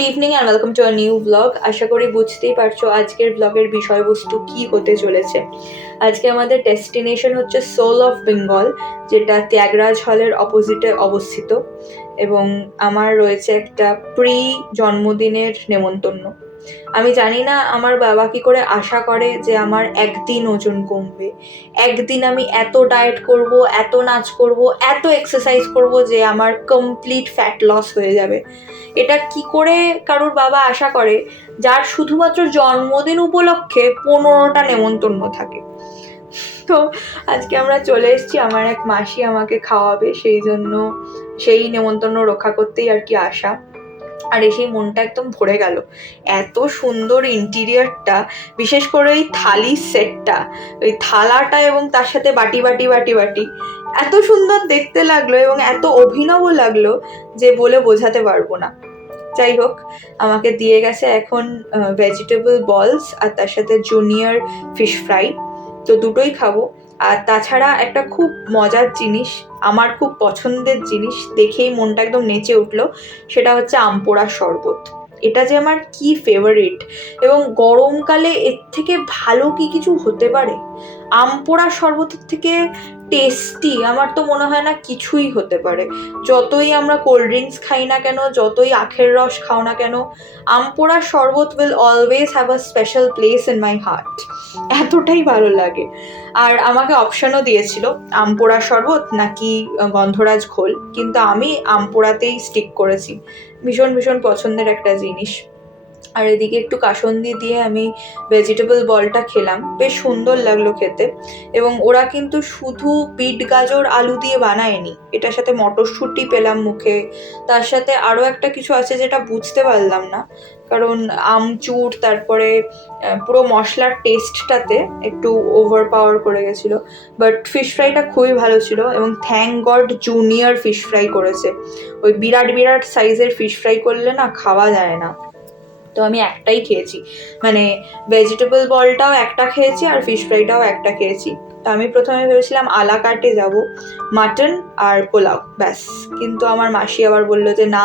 Good evening and welcome to a new blog. আশা করি বুঝতেই পারছো আজকের ব্লগের বিষয়বস্তু কি হতে চলেছে। আজকে আমাদের ডেস্টিনেশন হচ্ছে সোল অফ বেঙ্গল, যেটা ত্যাগরাজ হলের অপোজিটে অবস্থিত, এবং আমার রয়েছে একটা প্রি জন্মদিনের নেমন্তন্ন। আমি জানি না আমার বাবা কি করে আশা করে যে আমার একদিন ওজন কমবে, একদিন আমি এত ডায়েট করব, এত নাচ করব, এত এক্সারসাইজ করব যে আমার কমপ্লিট ফ্যাট লস হয়ে যাবে। এটা কি করে কারোর বাবা আশা করে যার শুধুমাত্র জন্মদিন উপলক্ষে 15টা নেমন্তন্ন থাকে। তো আজকে আমরা চলে এসেছি, আমার এক মাসি আমাকে খাওয়াবে, সেই জন্য সেই নেমন্তন্ন রক্ষা করতেই আর কি আসা। আর এসেই মনটা একদম ভরে গেল। এত সুন্দর ইন্টিরিয়ারটা, বিশেষ করে ওই থালি সেটটা, ওই থালাটা এবং তার সাথে বাটি বাটি বাটি বাটি এত সুন্দর দেখতে লাগলো এবং এত অভিনব লাগলো যে বলে বোঝাতে পারবো না। যাই হোক, আমাকে দিয়ে গেছে এখন ভেজিটেবল বলস আর তার সাথে জুনিয়র ফিশ ফ্রাই, তো দুটোই খাবো। আর তাছাড়া একটা খুব মজার জিনিস, আমার খুব পছন্দের জিনিস, দেখেই মনটা একদম নেচে উঠলো, সেটা হচ্ছে আম পোড়ার শরবত। এটা যে আমার কি ফেভারিট, এবং গরমকালে এর থেকে ভালো কি কিছু হতে পারে? আম পোড়ার শরবতের থেকে টেস্টি আমার তো মনে হয় না কিছুই হতে পারে। যতই আমরা কোল্ড ড্রিঙ্কস খাই না কেন, যতই আখের রস খাও না কেন, আম পোড়ার শরবত will always have a special place in my heart. এতটাই ভালো লাগে। আর আমাকে অপশনও দিয়েছিল আম পোড়া শরবত নাকি গন্ধরাজ ঘোল, কিন্তু আমি আম পোড়াতেই স্টিক করেছি। ভীষণ ভীষণ পছন্দের একটা জিনিস। আর এদিকে একটু কাসন্দি দিয়ে আমি ভেজিটেবল বলটা খেলাম, বেশ সুন্দর লাগলো খেতে। এবং ওরা কিন্তু শুধু বিট গাজর আলু দিয়ে বানায়নি, এটার সাথে মটরশুঁটি পেলাম মুখে, তার সাথে আরও একটা কিছু আছে যেটা বুঝতে পারলাম না, কারণ আমচুর তারপরে পুরো মশলার টেস্টটাতে একটু ওভার পাওয়ার করে গেছিলো। বাট ফিশ ফ্রাইটা খুবই ভালো ছিল, এবং thank god junior fish fry করেছে। ওই বিরাট বিরাট সাইজের ফিশ ফ্রাই করলে না খাওয়া যায় না। তো আমি একটাই খেয়েছি, মানে ভেজিটেবল বলটাও একটা খেয়েছি আর ফিশ ফ্রাইটাও একটা খেয়েছি। তো আমি প্রথমে ভেবেছিলাম আলা কাটে যাব, মাটন আর পোলাও ব্যাস, কিন্তু আমার মাসি আবার বললো যে না,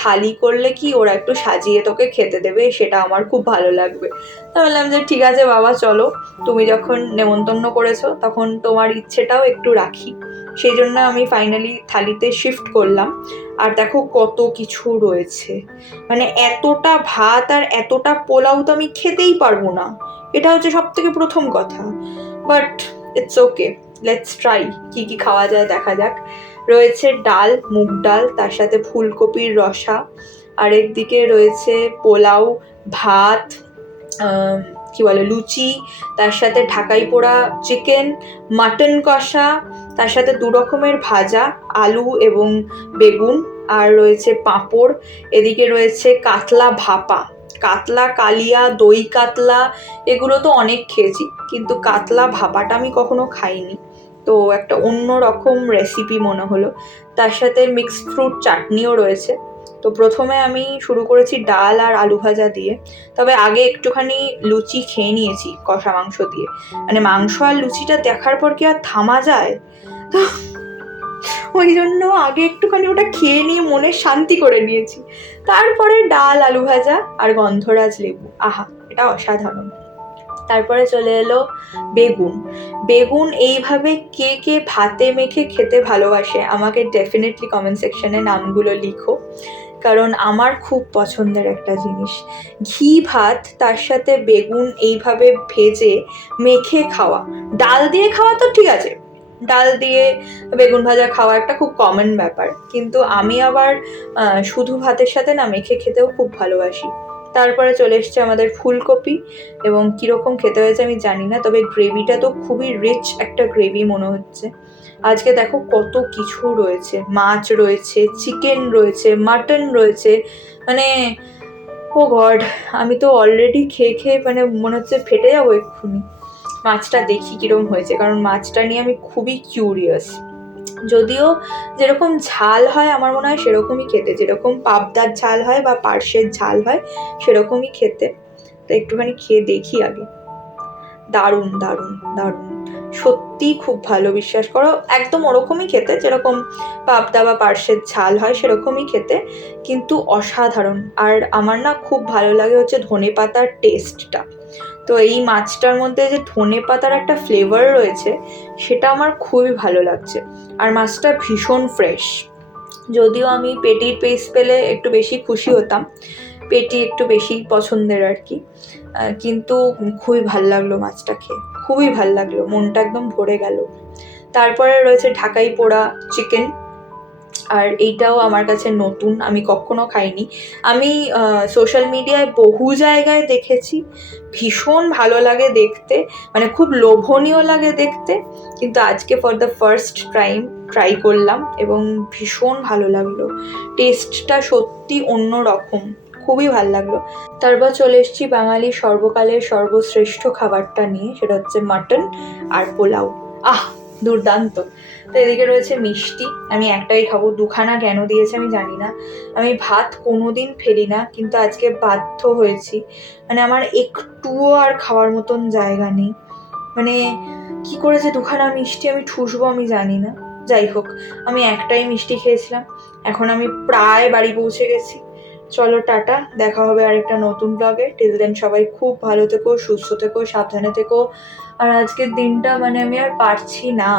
থালি করলে কি ওরা একটু সাজিয়ে তোকে খেতে দেবে, সেটা আমার খুব ভালো লাগবে। তো বললাম যে ঠিক আছে বাবা, চলো, তুমি যখন নেমন্তন্ন করেছো তখন তোমার ইচ্ছেটাও একটু রাখি। সেই জন্য আমি ফাইনালি থালিতে শিফট করলাম। আর দেখো কত কিছু রয়েছে, মানে এতটা ভাত আর এতটা পোলাও তো আমি খেতেই পারবো না, এটা হচ্ছে সব থেকে প্রথম কথা। But it's okay, let's try, কি কি খাওয়া যায় দেখা যাক। রয়েছে ডাল, মুগ ডাল, তার সাথে ফুলকপির রসা, আর একদিকে রয়েছে পোলাও, ভাত, কি বলে লুচি, তার সাথে ঢাকাই পোড়া চিকেন, মাটন কষা, তার সাথে 2 রকমের ভাজা, আলু এবং বেগুন, আর রয়েছে পাঁপড়। এদিকে রয়েছে কাতলা ভাপা, কাতলা কালিয়া, দই কাতলা, এগুলো তো অনেক খেয়েছি, কিন্তু কাতলা ভাপাটা আমি কখনো খাইনি, তো একটা অন্য রকম রেসিপি মনে হলো। তার সাথে মিক্সড ফ্রুট চাটনিও রয়েছে। তো প্রথমে আমি শুরু করেছি ডাল আর আলু ভাজা দিয়ে, তবে আগে একটুখানি লুচি খেয়ে নিয়েছি কষা মাংস দিয়ে, মানে মাংস আর লুচিটা দেখার পর কি আর থামা যায়? তো ওই জন্য আগে একটুখানি ওটা খেয়ে নিয়ে মনে শান্তি করে নিয়েছি, তারপরে ডাল, আলু ভাজা আর গন্ধরাজ লেবু, আহা, এটা অসাধারণ। তারপরে চলে এলো বেগুন। বেগুন এইভাবে কে কে ভাতে মেখে খেতে ভালোবাসে আমাকে ডেফিনেটলি কমেন্ট সেকশনে নামগুলো লিখো, কারণ আমার খুব পছন্দের একটা জিনিস। ঘি ভাত, তার সাথে বেগুন এইভাবে ভেজে মেখে খাওয়া, ডাল দিয়ে খাওয়া তো ঠিক আছে, ডাল দিয়ে বেগুন ভাজা খাওয়া একটা খুব কমন ব্যাপার, কিন্তু আমি আবার শুধু ভাতের সাথে না মেখে খেতেও খুব ভালোবাসি। তারপরে চলে এসছে আমাদের ফুলকপি, এবং কীরকম খেতে হয়েছে আমি জানি না, তবে গ্রেভিটা তো খুবই রিচ একটা গ্রেভি মনে হচ্ছে। আজকে দেখো কত কিছু রয়েছে, মাছ রয়েছে, চিকেন রয়েছে, মাটন রয়েছে, মানে ও গড, আমি তো অলরেডি খেয়ে খেয়ে মানে মনে হচ্ছে ফেটে যাবো এক্ষুনি। মাছটা দেখি কিরকম হয়েছে, কারণ মাছটা নিয়ে আমি খুবই কিউরিয়াস। যদিও যেরকম ঝাল হয় আমার মনে হয় সেরকমই খেতে, যেরকম পাবদার ঝাল হয় বা পার্শের ঝাল হয় সেরকমই খেতে। তো একটুখানি খেয়ে দেখি আগে। দারুণ দারুণ দারুণ, সত্যিই খুব ভালো, বিশ্বাস করো, একদম ওরকমই খেতে যেরকম পাবদা বা পার্শে ঝাল হয় সেরকমই খেতে, কিন্তু অসাধারণ। আর আমার না খুব ভালো লাগে হচ্ছে ধনেপাতার টেস্টটা। তো এই মাছটার মধ্যে যে ধনেপাতার একটা ফ্লেভার রয়েছে সেটা আমার খুবই ভালো লাগছে। আর মাছটা ভীষণ ফ্রেশ। যদিও আমি পেটির পিস পেলে একটু বেশি খুশি হতাম, পেটি একটু বেশি পছন্দের আর কি, কিন্তু খুবই ভাল লাগলো মাছটা খেয়ে, খুবই ভাল লাগলো, মনটা একদম ভরে গেল। তারপরে রয়েছে ঢাকাই পোড়া চিকেন, আর এইটাও আমার কাছে নতুন, আমি কখনো খাইনি। আমি সোশ্যাল মিডিয়ায় বহু জায়গায় দেখেছি, ভীষণ ভালো লাগে দেখতে, মানে খুব লোভনীয় লাগে দেখতে, কিন্তু আজকে for the first time try করলাম এবং ভীষণ ভালো লাগলো। টেস্টটা সত্যি অন্য রকম, খুবই ভালো লাগলো। তারপর চলে এসেছি বাঙালির সর্বকালের সর্বশ্রেষ্ঠ খাবারটা নিয়ে, সেটা হচ্ছে মাটন আর পোলাও। আহ, দুর্দান্ত। তো এদিকে রয়েছে মিষ্টি, আমি একটাই খাবো, দুখানা কেন দিয়েছে আমি জানি না। আমি ভাত কোনোদিন ফেলি না, কিন্তু আজকে বাধ্য হয়েছি, মানে আমার একটুও আর খাওয়ার মতন জায়গা নেই। মানে কি করে যে দুখানা মিষ্টি আমি ঠুসবো আমি জানি না। যাই হোক, আমি একটাই মিষ্টি খেয়েছিলাম, এখন আমি প্রায় বাড়ি পৌঁছে গেছি। চলো টাটা, দেখা হবে আরেকটা নতুন ব্লগে। টিল দেন সবাই খুব ভালো থেকো, সুস্থ থেকো, সাবধানে থেকো। আর আজকের দিনটা মানে আমি আর পারছি না,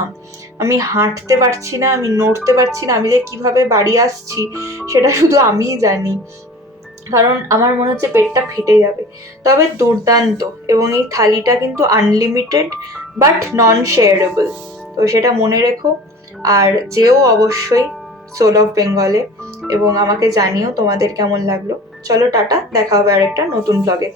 আমি হাঁটতে পারছি না, আমি নড়তে পারছি না, আমি যে কিভাবে বাড়ি আসছি সেটা শুধু আমিই জানি, কারণ আমার মনে হচ্ছে পেটটা ফেটে যাবে। তবে দুর্দান্ত, এবং এই থালিটা কিন্তু আনলিমিটেড বাট নন শেয়ারেবল, তো সেটা মনে রেখো। আর যেও অবশ্যই সোল অফ বেঙ্গলে, এবং আমাকে জানিও তোমাদের কেমন লাগলো। চলো টাটা, দেখা হবে আরেকটা নতুন ব্লগে।